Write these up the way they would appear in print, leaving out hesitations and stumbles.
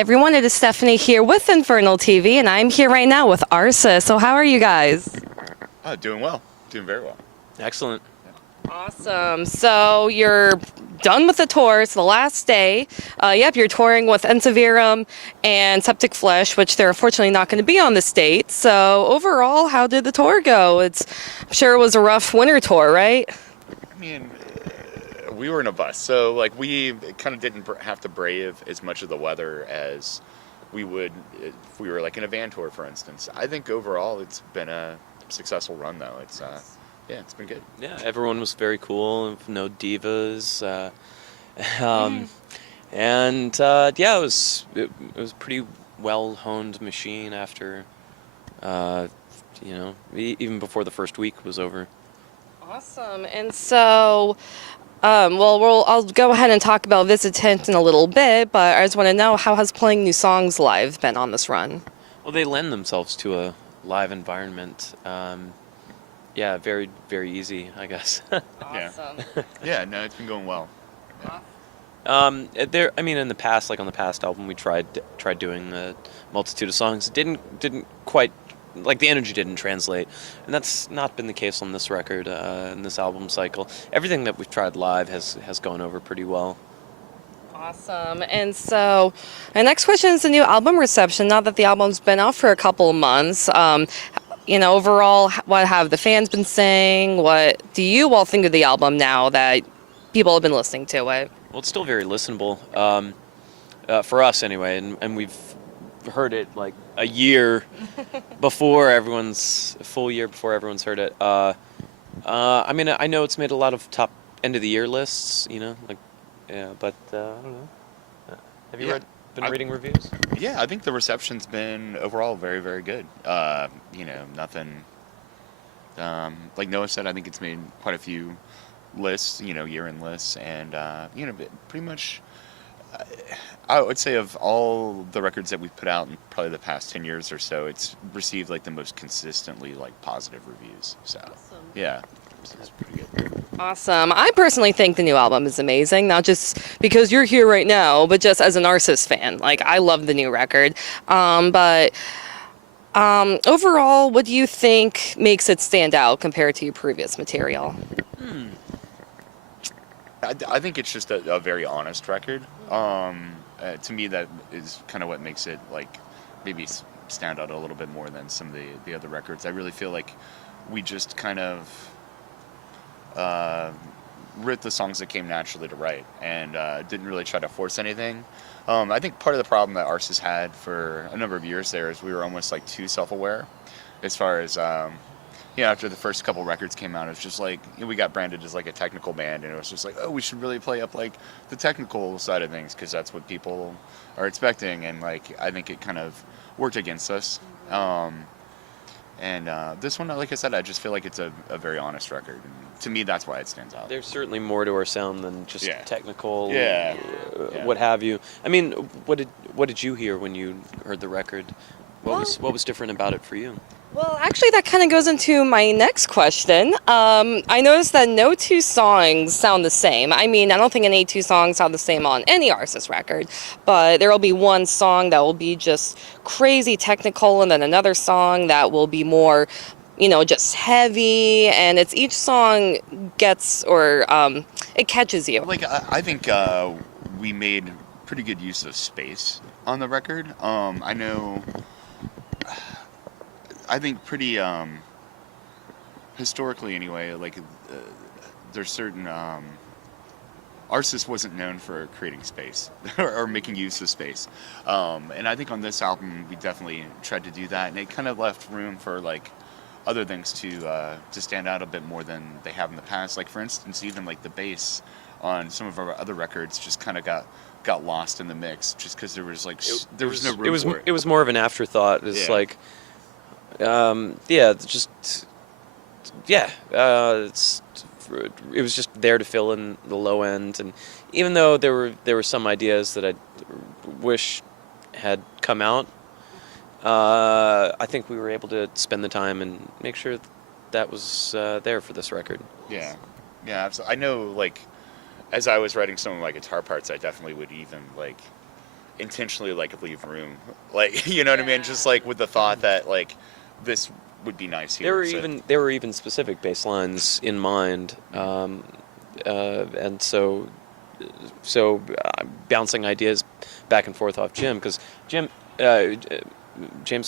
everyone, it is Stephanie here with Infernal TV, and I'm here right now with Arsis. So how are you guys? Doing well. Doing very well. Excellent. Awesome. So you're done with the tour. It's the last day. Yep, you're touring with Enseverum and Septic Flesh, which they're unfortunately not going to be on this date. So overall, how did the tour go? I'm sure it was a rough winter tour, right? I mean, we were in a bus, so like we kind of didn't have to brave as much of the weather as we would if we were like in a van tour, for instance. I think overall it's been a successful run, though. It's yeah, it's been good. Yeah, everyone was very cool. No divas, and yeah, it was a pretty well honed machine after, even before the first week was over. Awesome. And so, I'll go ahead and talk about Visitant in a little bit, but I just want to know, how has playing new songs live been on this run? Well, they lend themselves to a live environment. Yeah, very, very easy, I guess. Awesome. Yeah, no, it's been going well. Yeah. In the past, like on the past album, we tried doing a multitude of songs. It didn't quite, like the energy didn't translate, and that's not been the case on this record, in this album cycle. Everything that we've tried live has gone over pretty well. Awesome. And so, my next question is the new album reception. Now that the album's been out for a couple of months, overall, what have the fans been saying? What do you all think of the album now that people have been listening to it? Well, it's still very listenable, for us anyway, and we've heard it like a year before everyone's heard it. I know it's made a lot of top end of the year lists, but I don't know. Have you been reading reviews? Yeah, I think the reception's been overall very, very good. Nothing. Like Noah said, I think it's made quite a few lists, year-end lists, and pretty much. I would say of all the records that we've put out in probably the past 10 years or so, it's received like the most consistently like positive reviews. So, Awesome. Yeah, it's pretty good. Awesome. I personally think the new album is amazing, not just because you're here right now, but just as an Arsis fan. Like, I love the new record. But overall, what do you think makes it stand out compared to your previous material? I think it's just a very honest record. To me, that is kind of what makes it like maybe stand out a little bit more than some of the other records. I really feel like we just kind of wrote the songs that came naturally to write and didn't really try to force anything. I think part of the problem that Arsis had for a number of years there is we were almost like too self-aware as far as after the first couple records came out. It was just like we got branded as like a technical band, and it was just like, oh, we should really play up like the technical side of things because that's what people are expecting, and like I think it kind of worked against us. This one, like I said, I just feel like it's a very honest record. And to me, that's why it stands out. There's certainly more to our sound than just technical, what have you. I mean, what did you hear when you heard the record? What was different about it for you? Well, actually, that kind of goes into my next question. I noticed that no two songs sound the same. I mean, I don't think any two songs sound the same on any Arsis record, but there will be one song that will be just crazy technical, and then another song that will be more, just heavy, and it's each song gets, or it catches you. Like, I think we made pretty good use of space on the record. I think pretty historically anyway, like there's certain Arsis wasn't known for creating space or making use of space, and I think on this album we definitely tried to do that, and it kind of left room for like other things to stand out a bit more than they have in the past. Like for instance, even like the bass on some of our other records just kind of got lost in the mix just because there was no room for it. It was more of an afterthought. It's like. It was just there to fill in the low end, and even though there were some ideas that I wish had come out, I think we were able to spend the time and make sure that was there for this record. Yeah, absolutely. I know, like, as I was writing some of my guitar parts, I definitely would even like intentionally like leave room, like you know what I mean, just like with the thought that like this would be nice here. There were even specific bass lines in mind, and so bouncing ideas back and forth off Jim, because James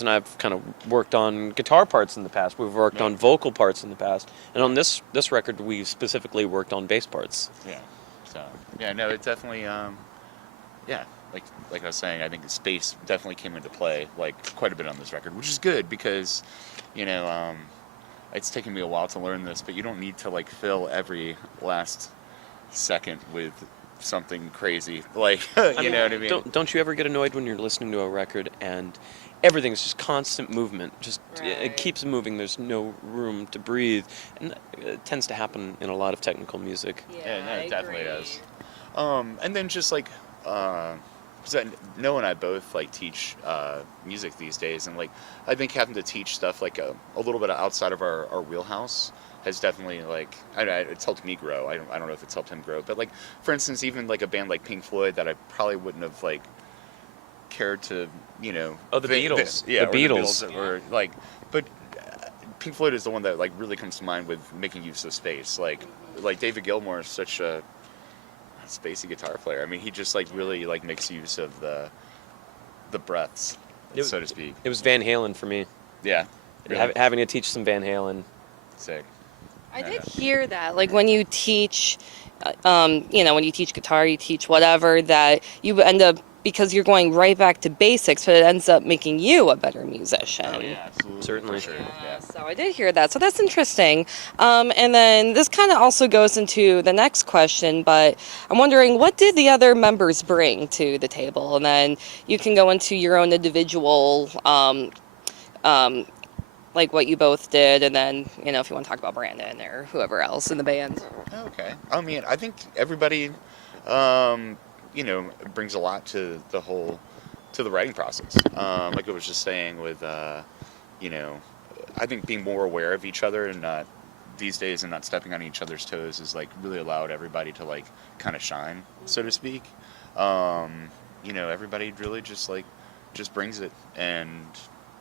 and I have kind of worked on guitar parts in the past. We've worked on vocal parts in the past, and on this record, we specifically worked on bass parts. Yeah. So yeah, no, it definitely, yeah, like I was saying, I think space definitely came into play like quite a bit on this record, which is good because, you know, it's taken me a while to learn this, but you don't need to like fill every last second with something crazy, like you know what I mean. Don't you ever get annoyed when you're listening to a record and everything's just constant movement, just it keeps moving, there's no room to breathe, and it tends to happen in a lot of technical music. Yeah, no, it definitely does. And then just like because Noah and I both like teach music these days, and like I think having to teach stuff like a little bit outside of our wheelhouse has definitely like it's helped me grow. I don't know if it's helped him grow, but like for instance, even like a band like Pink Floyd that I probably wouldn't have like cared to, you know. Oh, the Beatles. Yeah, the Beatles. Or like, but Pink Floyd is the one that like really comes to mind with making use of space. Like David Gilmour is such a spacey guitar player. I mean, he just like really like makes use of the breaths, so to speak. It was Van Halen for me. Yeah. Really? Having to teach some Van Halen. Sick. I did hear that, like when you teach, you know, when you teach guitar, you teach whatever, that you end up, because you're going right back to basics, but it ends up making you a better musician. Oh yeah, absolutely. Certainly. For sure. Yeah. So I did hear that. So that's interesting. And then this kind of also goes into the next question, but I'm wondering, what did the other members bring to the table? And then you can go into your own individual, like what you both did, and then, you know, if you want to talk about Brandon or whoever else in the band. Okay. I mean, I think everybody, you know, brings a lot to the writing process. Like I was just saying with, you know, I think being more aware of each other and not these days and not stepping on each other's toes has like really allowed everybody to like kind of shine, so to speak. You know, everybody really just brings it, and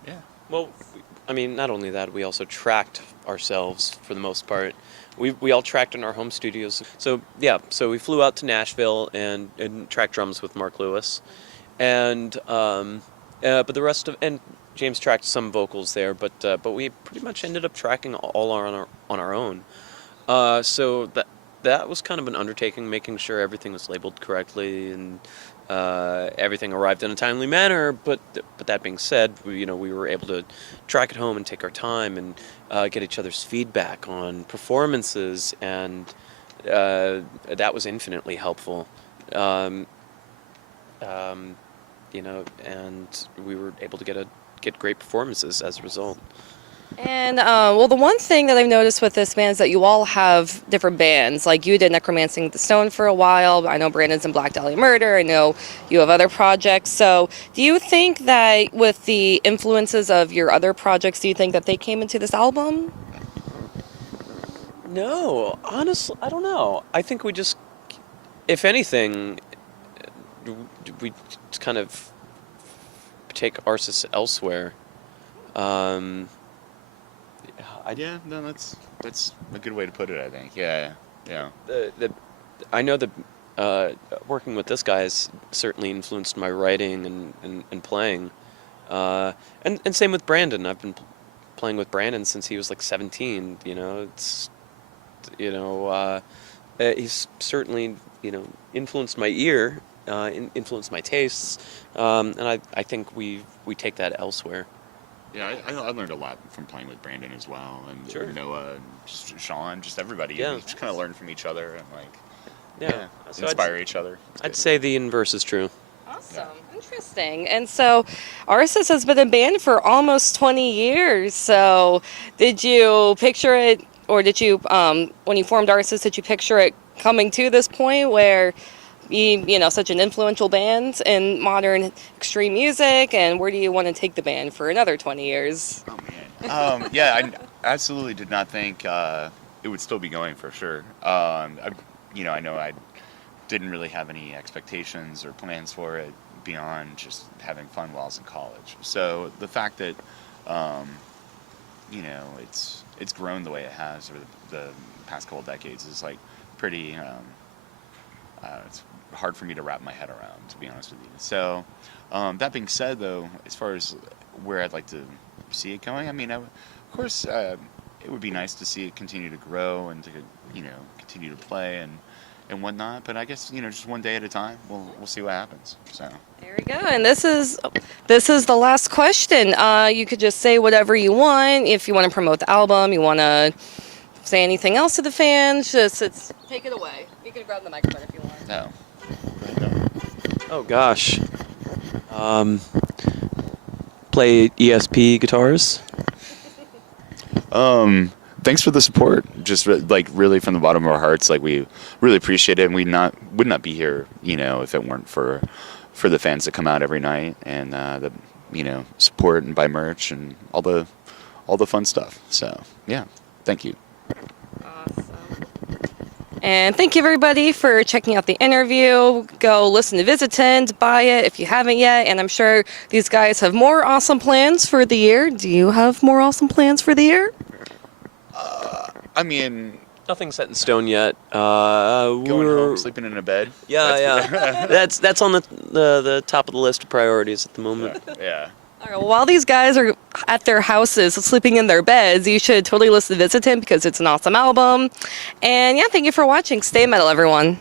yeah. Well, I mean, not only that, we also tracked ourselves for the most part. We all tracked in our home studios. So yeah, so we flew out to Nashville and tracked drums with Mark Lewis, and but the rest of, and James tracked some vocals there, but we pretty much ended up tracking all on our own. So that was kind of an undertaking, making sure everything was labeled correctly and everything arrived in a timely manner. But that being said, we were able to track at home and take our time and get each other's feedback on performances, and that was infinitely helpful. And we were able to get great performances as a result. And well, the one thing that I've noticed with this band is that you all have different bands. Like you did Necromancing the Stone for a while. I know Brandon's in Black Dahlia Murder. I know you have other projects. So do you think that with the influences of your other projects, do you think that they came into this album? No, honestly, I don't know. I think we just, if anything, we just kind of take Arsis elsewhere. Yeah, no, that's a good way to put it, I think. Yeah. I know that working with this guy has certainly influenced my writing and playing. And same with Brandon. I've been playing with Brandon since he was like 17. He's certainly influenced my ear, influenced my tastes, and I think we take that elsewhere. Yeah, I learned a lot from playing with Brandon as well, and sure. Noah, and just Sean, just everybody. Yeah. We just kind of learn from each other and So inspire each other. I'd say the inverse is true. Awesome. Interesting. And so Arsis has been a band for almost 20 years. So did you picture it, or did you, when you formed Arsis, did you picture it coming to this point where such an influential band in modern extreme music, and where do you want to take the band for another 20 years? Oh man. Yeah, I absolutely did not think it would still be going for sure. I know I didn't really have any expectations or plans for it beyond just having fun while I was in college. So the fact that, you know, it's grown the way it has over the past couple decades is like pretty. It's hard for me to wrap my head around, to be honest with you. So that being said, though, as far as where I'd like to see it going, I mean, of course, it would be nice to see it continue to grow and to, you know, continue to play and whatnot. But I guess, you know, just one day at a time, we'll see what happens. So. There we go. And this is the last question. You could just say whatever you want. If you want to promote the album, you want to say anything else to the fans, just take it away. You can grab the microphone if you want. No. Oh gosh. Play ESP guitars. Thanks for the support. Just like really from the bottom of our hearts, like we really appreciate it, and would not be here, you know, if it weren't for the fans that come out every night and the, you know, support and buy merch and all the fun stuff. So yeah, thank you. Awesome. And thank you everybody for checking out the interview. Go listen to Visitant, buy it if you haven't yet, and I'm sure these guys have more awesome plans for the year. Do you have more awesome plans for the year? I mean, Nothing set in stone yet. going home, sleeping in a bed. Yeah. That's on the top of the list of priorities at the moment. Yeah. All right, well, while these guys are at their houses sleeping in their beds, you should totally listen to Visitant because it's an awesome album. And yeah, thank you for watching. Stay metal, everyone.